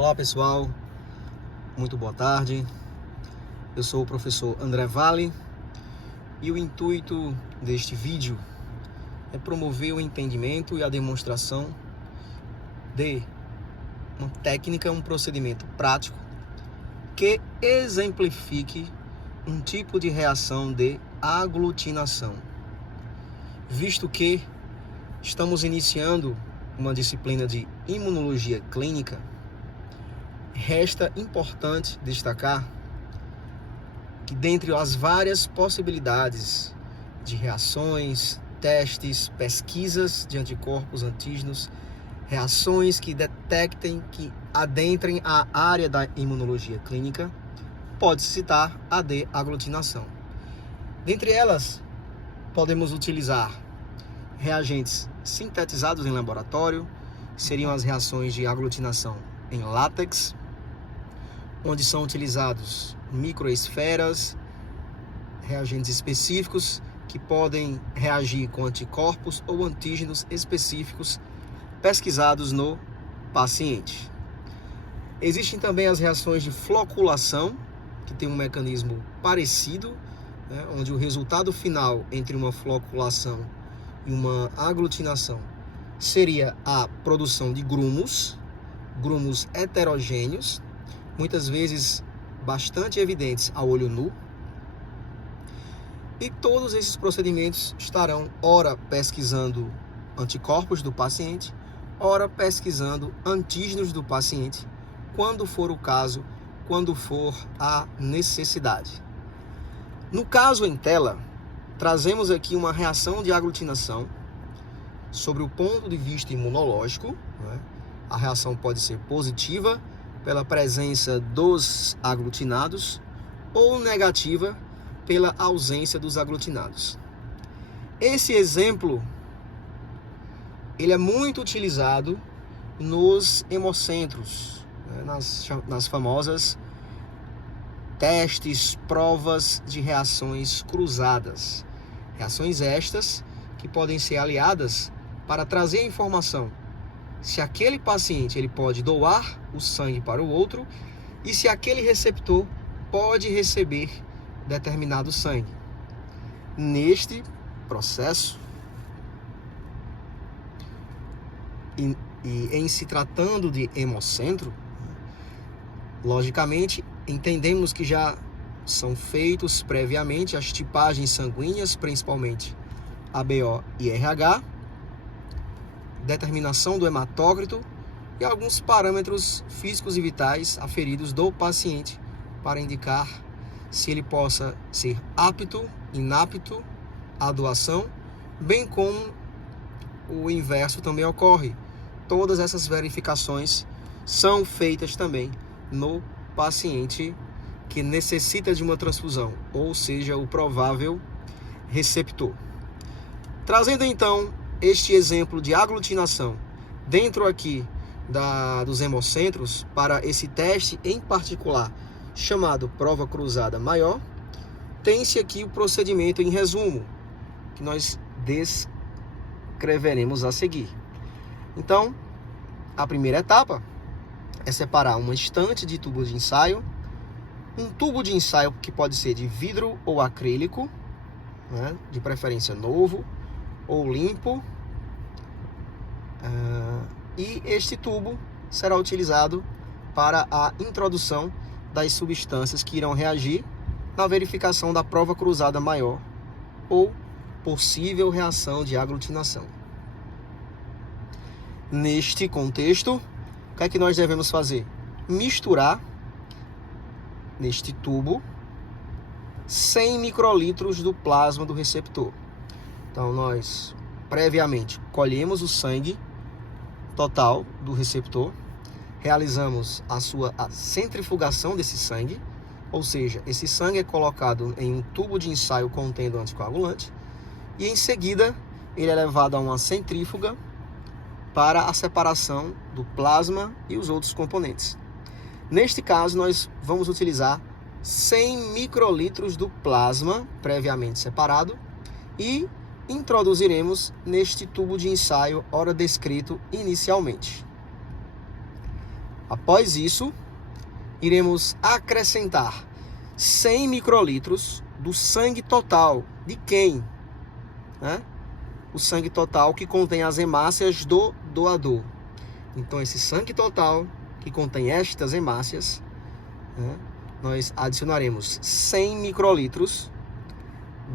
Olá pessoal, muito boa tarde. Eu sou o professor André Vale e o intuito deste vídeo é promover o entendimento e a demonstração de uma técnica, um procedimento prático que exemplifique um tipo de reação de aglutinação, visto que estamos iniciando uma disciplina de imunologia clínica. Resta importante destacar que, dentre as várias possibilidades de reações, testes, pesquisas de anticorpos, antígenos, reações que detectem, que adentrem a área da imunologia clínica, pode-se citar a de aglutinação. Dentre elas, podemos utilizar reagentes sintetizados em laboratório, seriam as reações de aglutinação em látex, onde são utilizados microesferas, reagentes específicos que podem reagir com anticorpos ou antígenos específicos pesquisados no paciente. Existem também as reações de floculação, que tem um mecanismo parecido, onde o resultado final entre uma floculação e uma aglutinação seria a produção de grumos heterogêneos, muitas vezes bastante evidentes ao olho nu. E todos esses procedimentos estarão ora pesquisando anticorpos do paciente, ora pesquisando antígenos do paciente, quando for o caso, quando for a necessidade. No caso em tela, trazemos aqui uma reação de aglutinação sobre o ponto de vista imunológico. A reação pode ser positiva pela presença dos aglutinados ou negativa pela ausência dos aglutinados. Esse exemplo ele é muito utilizado nos hemocentros, nas famosas testes, provas de reações cruzadas. Reações estas que podem ser aliadas para trazer a informação se aquele paciente ele pode doar o sangue para o outro e se aquele receptor pode receber determinado sangue. Neste processo, e em se tratando de hemocentro, logicamente entendemos que já são feitos previamente as tipagens sanguíneas, principalmente ABO e RH, determinação do hematócrito e alguns parâmetros físicos e vitais aferidos do paciente para indicar se ele possa ser apto, inapto à doação, bem como o inverso também ocorre. Todas essas verificações são feitas também no paciente que necessita de uma transfusão, ou seja, o provável receptor. Trazendo então este exemplo de aglutinação dentro aqui dos hemocentros para esse teste em particular chamado prova cruzada maior, tem-se aqui o procedimento em resumo que nós descreveremos a seguir. Então, a primeira etapa é separar uma estante de tubos de ensaio, um tubo de ensaio que pode ser de vidro ou acrílico, de preferência novo ou limpo, e este tubo será utilizado para a introdução das substâncias que irão reagir na verificação da prova cruzada maior ou possível reação de aglutinação. Neste contexto, o que é que nós devemos fazer? Misturar neste tubo 100 microlitros do plasma do receptor. Então, nós previamente colhemos o sangue total do receptor, realizamos a centrifugação desse sangue, ou seja, esse sangue é colocado em um tubo de ensaio contendo anticoagulante e em seguida ele é levado a uma centrífuga para a separação do plasma e os outros componentes. Neste caso, nós vamos utilizar 100 microlitros do plasma previamente separado e introduziremos neste tubo de ensaio ora descrito inicialmente. Após isso, iremos acrescentar 100 microlitros do sangue total. De quem? O sangue total que contém as hemácias do doador. Então, esse sangue total que contém estas hemácias, nós adicionaremos 100 microlitros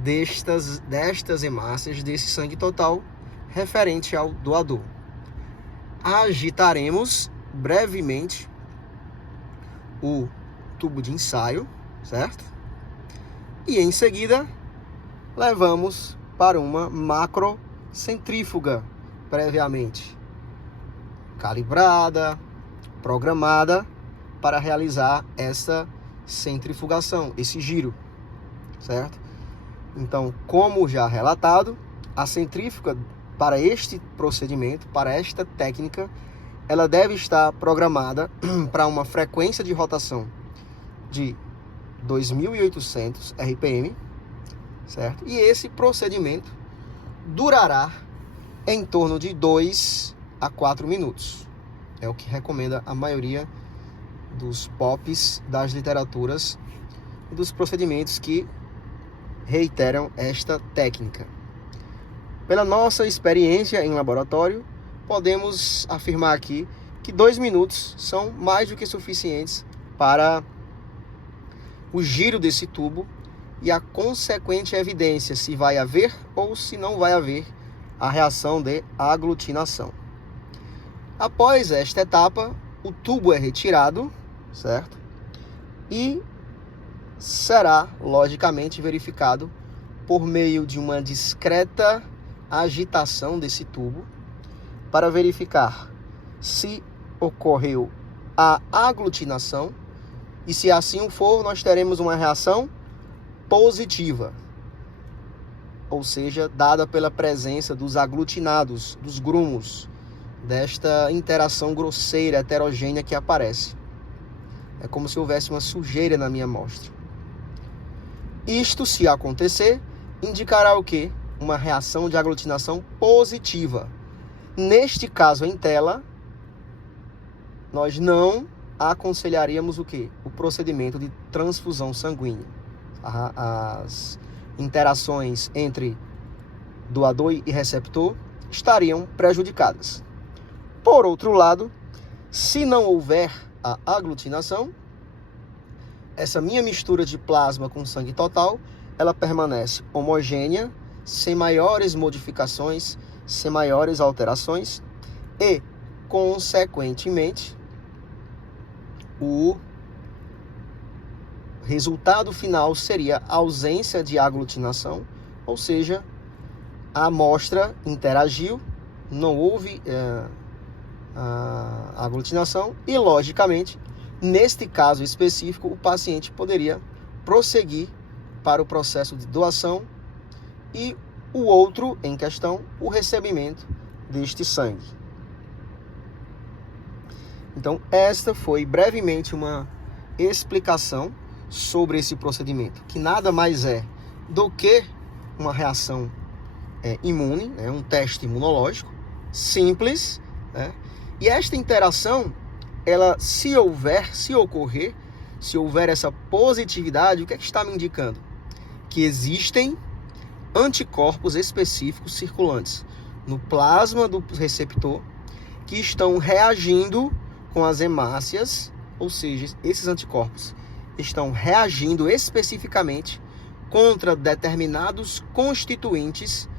destas hemácias, desse sangue total referente ao doador. Agitaremos brevemente o tubo de ensaio, certo? E em seguida levamos para uma macrocentrífuga previamente calibrada, programada para realizar essa centrifugação, esse giro, certo? Então, como já relatado, a centrífuga para este procedimento, para esta técnica, ela deve estar programada para uma frequência de rotação de 2.800 RPM, certo? E esse procedimento durará em torno de 2 a 4 minutos. É o que recomenda a maioria dos POPs das literaturas e dos procedimentos que reiteram esta técnica. Pela nossa experiência em laboratório, podemos afirmar aqui que 2 minutos são mais do que suficientes para o giro desse tubo e a consequente evidência se vai haver ou se não vai haver a reação de aglutinação. Após esta etapa, o tubo é retirado, certo? E será logicamente verificado por meio de uma discreta agitação desse tubo para verificar se ocorreu a aglutinação, e se assim for, nós teremos uma reação positiva, ou seja, dada pela presença dos aglutinados, dos grumos, desta interação grosseira, heterogênea que aparece. É como se houvesse uma sujeira na minha amostra. Isto, se acontecer, indicará o quê? Uma reação de aglutinação positiva. Neste caso em tela, nós não aconselharíamos o quê? O procedimento de transfusão sanguínea. As interações entre doador e receptor estariam prejudicadas. Por outro lado, se não houver a aglutinação, essa minha mistura de plasma com sangue total, ela permanece homogênea, sem maiores modificações, sem maiores alterações e, consequentemente, o resultado final seria a ausência de aglutinação, ou seja, a amostra interagiu, não houve a aglutinação e, logicamente, neste caso específico, o paciente poderia prosseguir para o processo de doação e o outro em questão, o recebimento deste sangue. Então, esta foi brevemente uma explicação sobre esse procedimento, que nada mais é do que uma reação imune, um teste imunológico simples, e esta interação, ela, se ocorrer essa positividade, o que é que está me indicando? Que existem anticorpos específicos circulantes no plasma do receptor que estão reagindo com as hemácias, ou seja, esses anticorpos estão reagindo especificamente contra determinados constituintes,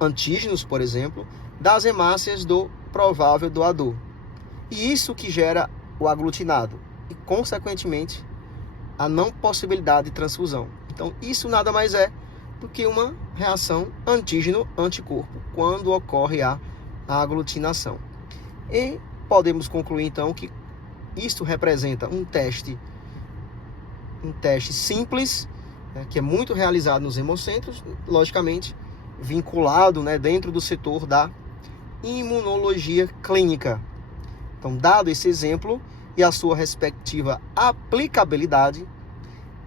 antígenos, por exemplo, das hemácias do provável doador. E isso que gera o aglutinado e, consequentemente, a não possibilidade de transfusão. Então, isso nada mais é do que uma reação antígeno-anticorpo, quando ocorre a aglutinação. E podemos concluir, então, que isto representa um teste simples, que é muito realizado nos hemocentros, logicamente, vinculado dentro do setor da imunologia clínica. Então, dado esse exemplo e a sua respectiva aplicabilidade,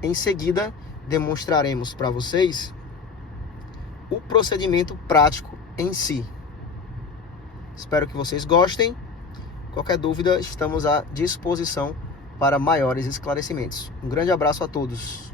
em seguida demonstraremos para vocês o procedimento prático em si. Espero que vocês gostem Qualquer dúvida, estamos à disposição para maiores esclarecimentos. Um grande abraço a todos.